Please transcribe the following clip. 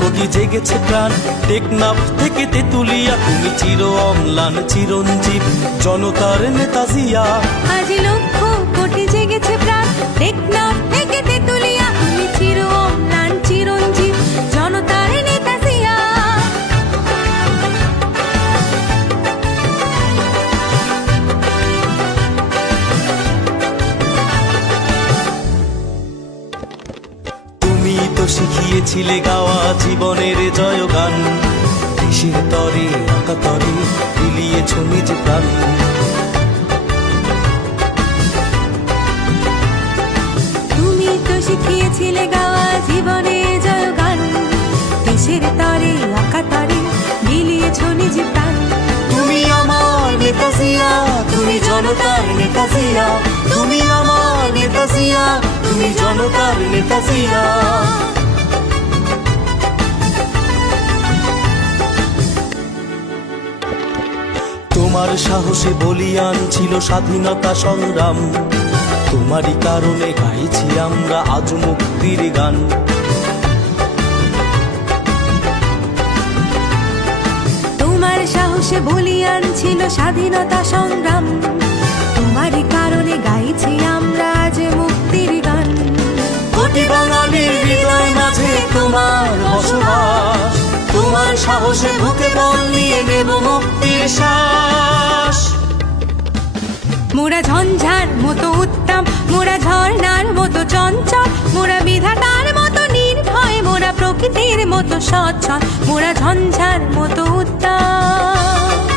কোটি জেগেছে প্রাণ। টেকনাফ থেকে তেতুলিয়া তুমি চির অম্লান চিরঞ্জীব, জনতার নেতা জিয়া। আজ লক্ষ কোটি জেগেছে প্রাণ, টেকনাফ থেকে তেতুলিয়া তুমি চির অম্লান চিরঞ্জীব, জনতার নেতা জিয়া। তুমি তো শিখিয়েছিলে গাওয়া জীবনের জয়গান, দেশের তরে আঁকা তরে বিলিয়েছ নিজ প্রাণ। তুমি তো শিখিয়েছিলে গাওয়া জীবনের জয়গান, দেশের তরে আঁকা তরে বিলিয়েছ নিজ প্রাণ। তুমি আমার নেতা জিয়া, তুমি জনতার নেতা জিয়া। তুমি আমার নেতা জিয়া, তুমি জনতার নেতা জিয়া। তোমার সাহসে বলিয়ান ছিল স্বাধীনতা সংগ্রাম, তোমারই কারণে গাইছি আমরা আজ মুক্তির গান। তোমার সাহসে বলিয়ান ছিল স্বাধীনতা সংগ্রাম, তোমারই কারণে গাইছি আমরা আজ মুক্তির গান। কোটি বাঙালির হৃদয় মাঝে তোমার বসবাস, তোমার সাহসে বুকে বল নিয়ে নেব মুক্তির শ্বাস। মোরা ঝঞ্ঝার মতো উত্তম, মোরা ঝর্ণার মতো চঞ্চল, মোরা বিধাতার মতো নির্ভয়, মোরা প্রকৃতির মতো সচ্ছল, মোরা ঝঞ্ঝার মতো উত্তম।